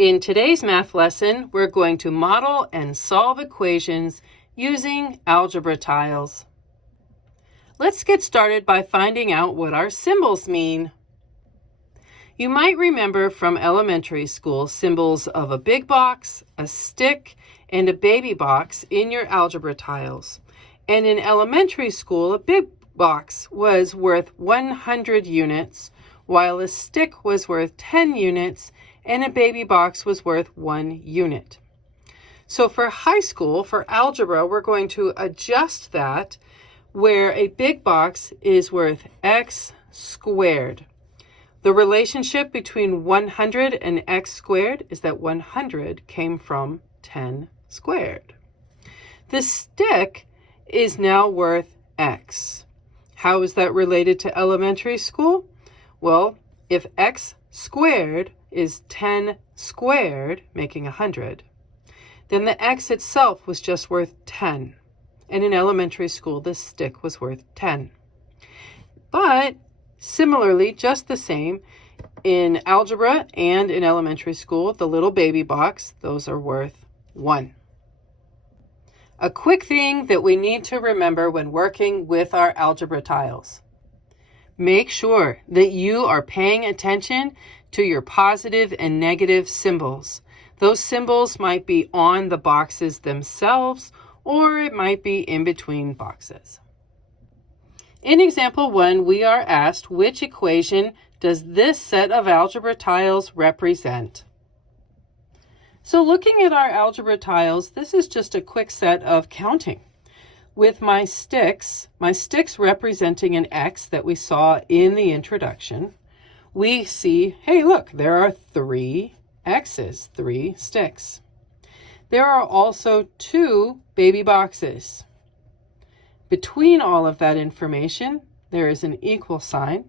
In today's math lesson, we're going to model and solve equations using algebra tiles. Let's get started by finding out what our symbols mean. You might remember from elementary school symbols of a big box, a stick, and a baby box in your algebra tiles. And in elementary school, a big box was worth 100 units, while a stick was worth 10 units, and a baby box was worth 1 unit. So for high school, for algebra, we're going to adjust that where a big box is worth x squared. The relationship between 100 and x squared is that 100 came from 10 squared. The stick is now worth x. How is that related to elementary school? Well, if x squared is 10 squared, making 100, then the x itself was just worth 10. And in elementary school, the stick was worth 10. But similarly, just the same, in algebra and in elementary school, the little baby box, those are worth 1. A quick thing that we need to remember when working with our algebra tiles. Make sure that you are paying attention to your positive and negative symbols. Those symbols might be on the boxes themselves, or it might be in between boxes. In example 1, we are asked, which equation does this set of algebra tiles represent? So looking at our algebra tiles, this is just a quick set of counting. With my sticks representing an x that we saw in the introduction, we see, hey, look, there are 3 x's, 3 sticks. There are also 2 baby boxes. Between all of that information, there is an equal sign.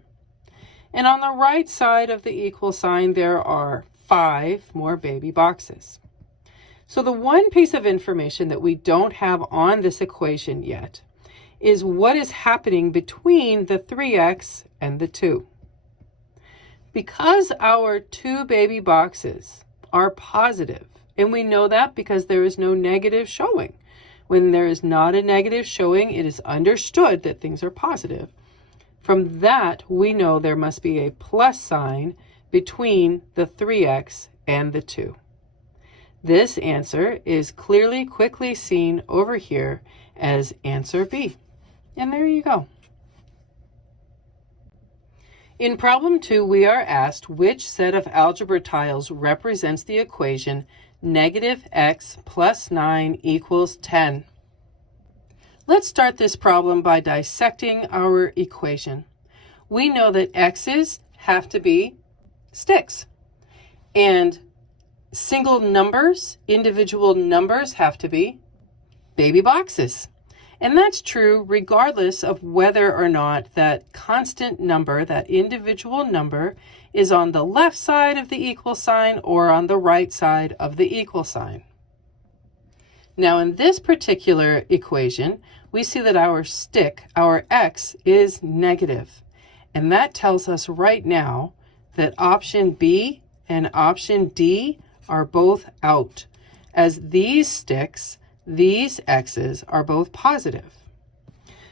And on the right side of the equal sign, there are 5 more baby boxes. So the one piece of information that we don't have on this equation yet is what is happening between the 3x and the 2. Because our 2 baby boxes are positive, and we know that because there is no negative showing. When there is not a negative showing, it is understood that things are positive. From that, we know there must be a plus sign between the 3x and the 2. This answer is quickly seen over here as answer B. And there you go. In problem 2, we are asked which set of algebra tiles represents the equation negative x plus 9 equals 10. Let's start this problem by dissecting our equation. We know that x's have to be sticks, and single numbers, individual numbers, have to be baby boxes. And that's true regardless of whether or not that constant number, that individual number, is on the left side of the equal sign or on the right side of the equal sign. Now in this particular equation, we see that our stick, our x, is negative. And that tells us right now that option B and option D are both out, as these sticks, these x's, are both positive.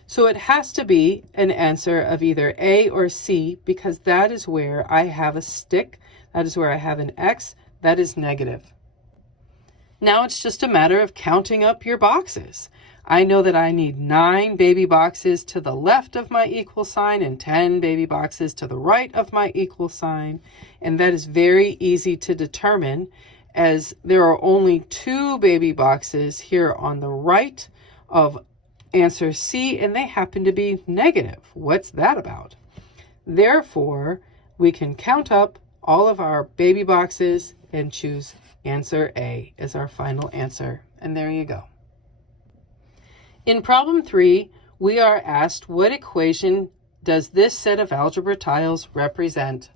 So it has to be an answer of either A or C, because that is where I have a stick, that is where I have an x, that is negative. Now it's just a matter of counting up your boxes. I know that I need 9 baby boxes to the left of my equal sign and 10 baby boxes to the right of my equal sign. And that is very easy to determine, as there are only 2 baby boxes here on the right of answer C, and they happen to be negative. What's that about? Therefore, we can count up all of our baby boxes and choose answer A as our final answer. And there you go. In problem 3, we are asked what equation does this set of algebra tiles represent?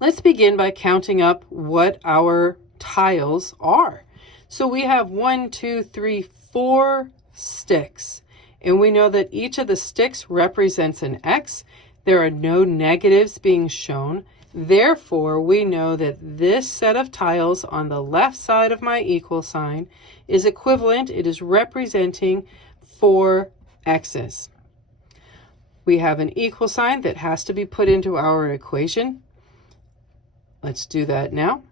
Let's begin by counting up what our tiles are. So we have 1, 2, 3, 4 sticks. And we know that each of the sticks represents an x. There are no negatives being shown. Therefore, we know that this set of tiles on the left side of my equal sign is equivalent. It is representing 4 x's. We have an equal sign that has to be put into our equation. Let's do that now.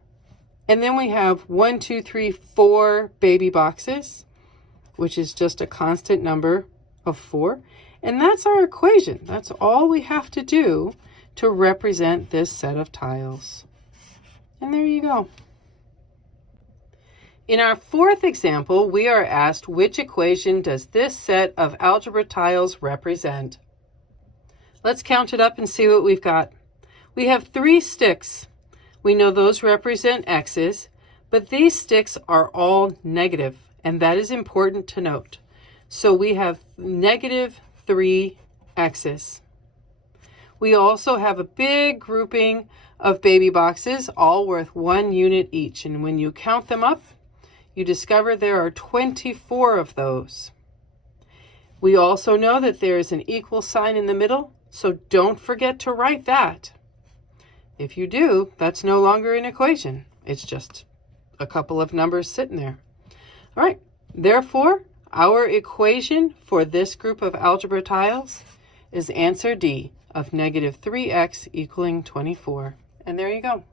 And then we have 1, 2, 3, 4 baby boxes, which is just a constant number of 4. And that's our equation. That's all we have to do to represent this set of tiles. And there you go. In our fourth example, we are asked which equation does this set of algebra tiles represent? Let's count it up and see what we've got. We have 3 sticks. We know those represent x's, but these sticks are all negative, and that is important to note. So we have negative 3 x's. We also have a big grouping of baby boxes, all worth 1 unit each. And when you count them up, you discover there are 24 of those. We also know that there is an equal sign in the middle, so don't forget to write that. If you do, that's no longer an equation. It's just a couple of numbers sitting there. All right, therefore, our equation for this group of algebra tiles is answer D, of negative 3x equaling 24. And there you go.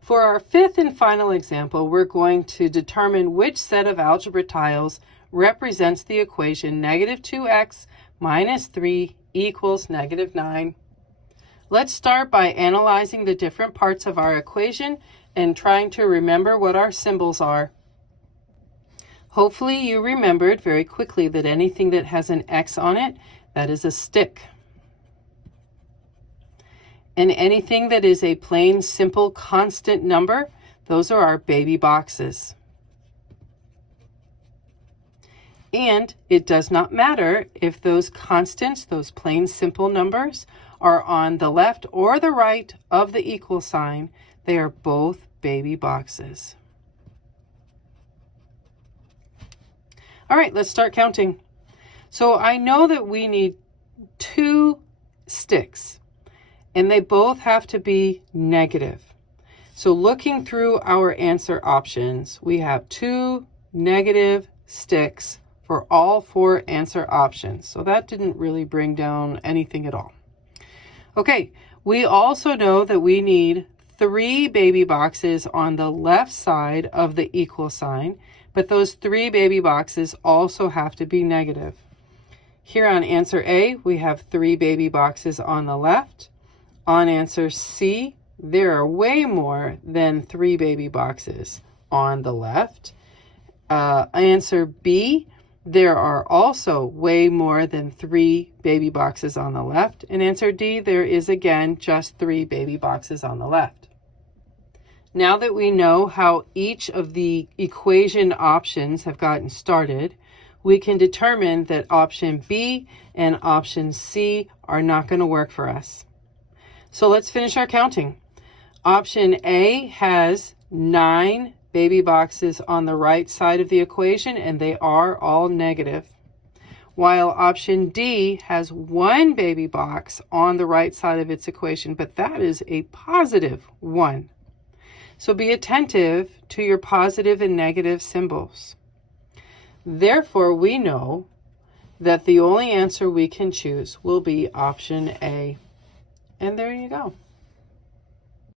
For our fifth and final example, we're going to determine which set of algebra tiles represents the equation negative 2x minus 3 equals negative 9. Let's start by analyzing the different parts of our equation and trying to remember what our symbols are. Hopefully you remembered very quickly that anything that has an X on it, that is a stick. And anything that is a plain, simple, constant number, those are our baby boxes. And it does not matter if those constants, those plain, simple numbers, are on the left or the right of the equal sign. They are both baby boxes. All right, let's start counting. So I know that we need 2 sticks, and they both have to be negative. So looking through our answer options, we have 2 negative sticks for all 4 answer options. So that didn't really bring down anything at all. Okay, we also know that we need 3 baby boxes on the left side of the equal sign, but those 3 baby boxes also have to be negative. Here on answer A, we have 3 baby boxes on the left. On answer C, there are way more than 3 baby boxes on the left. Answer B, there are also way more than 3 baby boxes on the left. And answer D, there is again just 3 baby boxes on the left. Now that we know how each of the equation options have gotten started, we can determine that option B and option C are not going to work for us. So let's finish our counting. Option A has 9 baby boxes on the right side of the equation, and they are all negative. While option D has 1 baby box on the right side of its equation, but that is a positive 1. So be attentive to your positive and negative symbols. Therefore, we know that the only answer we can choose will be option A. And there you go.